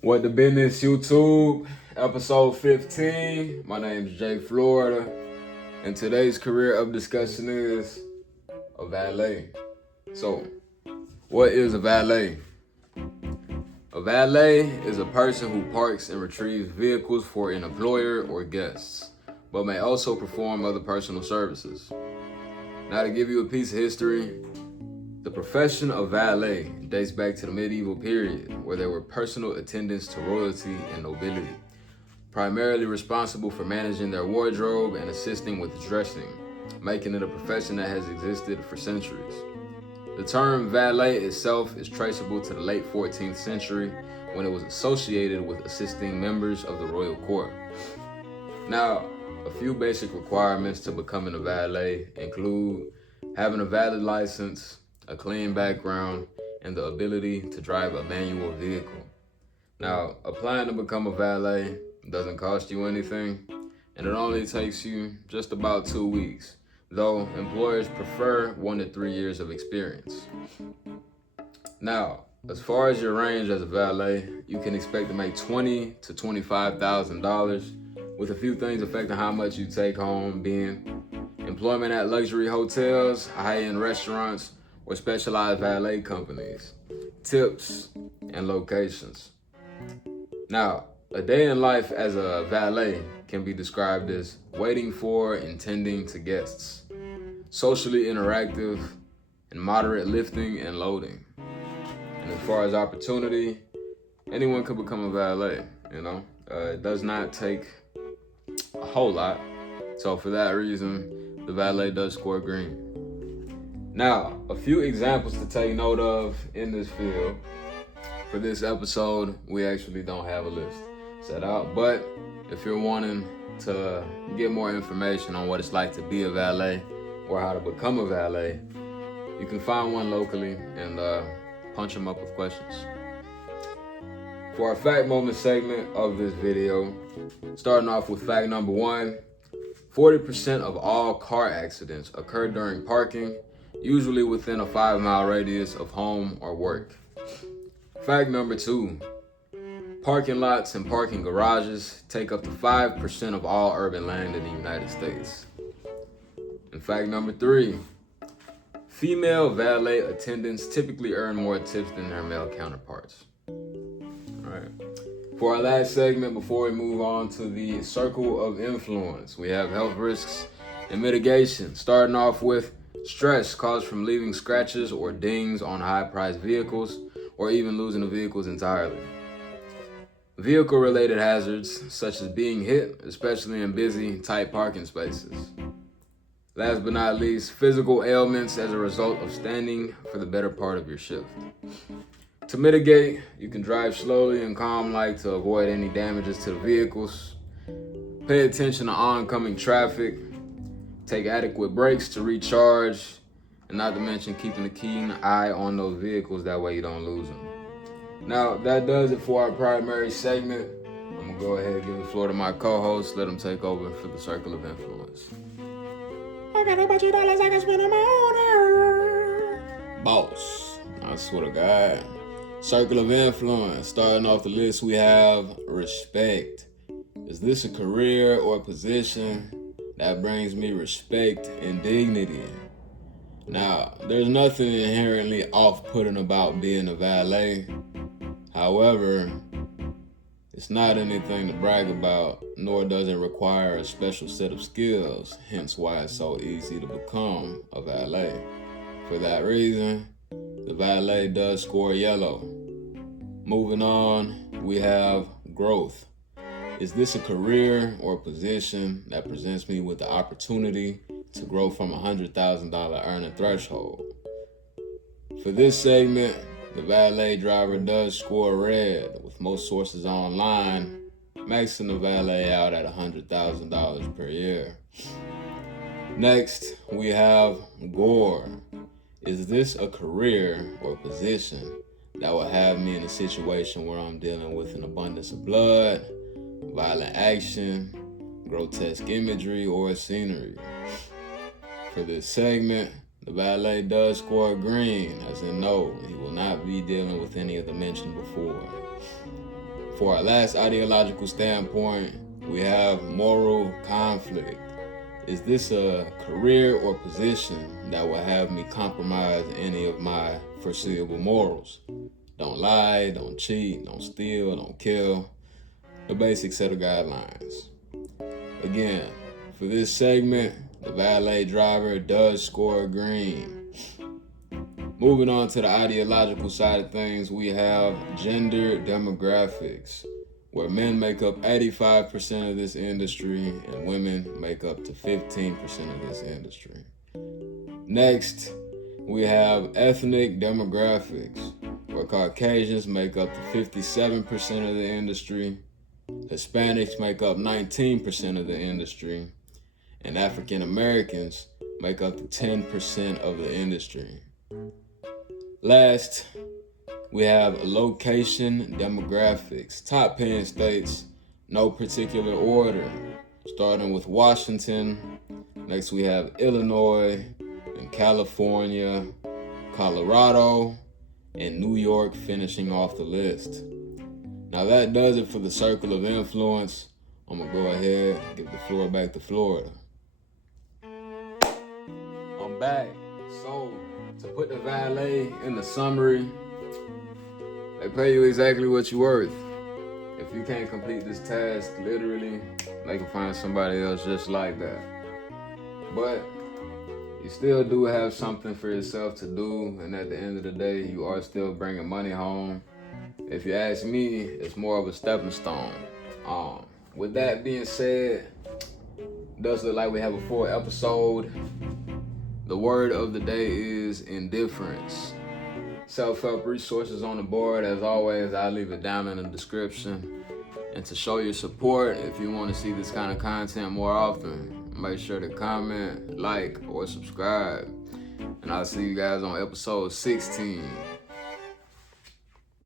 What the Business YouTube, episode 15. My name is Jay Florida, and today's career of discussion is a valet. So, what is a valet? A valet is a person who parks and retrieves vehicles for an employer or guests, but may also perform other personal services. Now, to give you a piece of history, the profession of valet dates back to the medieval period, where there were personal attendants to royalty and nobility, primarily responsible for managing their wardrobe and assisting with dressing, making it a profession that has existed for centuries. The term valet itself is traceable to the late 14th century, when it was associated with assisting members of the royal court. Now, a few basic requirements to becoming a valet include having a valid license, a clean background, and the ability to drive a manual vehicle. Now, applying to become a valet doesn't cost you anything, and it only takes you just about 2 weeks, though employers prefer 1 to 3 years of experience. Now, as far as your range as a valet, you can expect to make $20,000 to $25,000, with a few things affecting how much you take home being employment at luxury hotels, high-end restaurants, or specialized valet companies, tips, and locations. Now, a day in life as a valet can be described as waiting for and tending to guests, socially interactive, and moderate lifting and loading. And as far as opportunity, anyone could become a valet, It does not take a whole lot. So for that reason, the valet does score green. Now, a few examples to take note of in this field. For this episode, we actually don't have a list set out, but if you're wanting to get more information on what it's like to be a valet or how to become a valet, you can find one locally and punch them up with questions. For our fact moment segment of this video, starting off with fact number 1, 40% of all car accidents occur during parking, usually within a 5-mile radius of home or work. Fact number 2, parking lots and parking garages take up to 5% of all urban land in the United States. And fact number 3, female valet attendants typically earn more tips than their male counterparts. All right. For our last segment, before we move on to the circle of influence, we have health risks and mitigation, starting off with stress caused from leaving scratches or dings on high-priced vehicles, or even losing the vehicles entirely. Vehicle-related hazards, such as being hit, especially in busy, tight parking spaces. Last but not least, physical ailments as a result of standing for the better part of your shift. To mitigate, you can drive slowly and calm like to avoid any damages to the vehicles. Pay attention to oncoming traffic. Take adequate breaks to recharge, and not to mention keeping a keen eye on those vehicles, that way you don't lose them. Now, that does it for our primary segment. I'm gonna go ahead and give the floor to my co-host, let him take over for the circle of influence. I got a bunch of dollars I can spend on my own. Boss, I swear to God. Circle of influence, starting off the list, we have respect. Is this a career or position that brings me respect and dignity? Now, there's nothing inherently off-putting about being a valet. However, it's not anything to brag about, nor does it require a special set of skills, hence why it's so easy to become a valet. For that reason, the valet does score yellow. Moving on, we have growth. Is this a career or position that presents me with the opportunity to grow from $100,000 earning threshold? For this segment, the valet driver does score red, with most sources online maxing the valet out at $100,000 per year. Next, we have gore. Is this a career or position that will have me in a situation where I'm dealing with an abundance of blood, violent action, grotesque imagery, or scenery? For this segment, the The valet does score green, as in no, he will not be dealing with any of the mentioned before. For our last ideological standpoint, we have moral conflict. Is this a career or position that will have me compromise any of my foreseeable morals? Don't lie, don't cheat, don't steal, don't kill. The basic set of guidelines. Again, for this segment, the valet driver does score green. Moving on to the ideological side of things, we have gender demographics, where men make up 85% of this industry and women make up to 15% of this industry. Next, we have ethnic demographics, where Caucasians make up to 57% of the industry, Hispanics make up 19% of the industry, and African Americans make up to 10% of the industry. Last, we have location demographics, top paying states, no particular order, starting with Washington. Next we have Illinois and California, Colorado, and New York finishing off the list. Now that does it for the circle of influence. I'm gonna go ahead and give the floor back to Florida. I'm back. So, to put the valet in the summary, they pay you exactly what you're worth. If you can't complete this task, literally, they can find somebody else just like that. But you still do have something for yourself to do, and at the end of the day, you are still bringing money home. If you ask me, it's more of a stepping stone. With that being said, it does look like we have a full episode. The word of the day is indifference. Self-help resources on the board. As always, I'll leave it down in the description. And to show your support, if you want to see this kind of content more often, make sure to comment, like, or subscribe. And I'll see you guys on episode 16.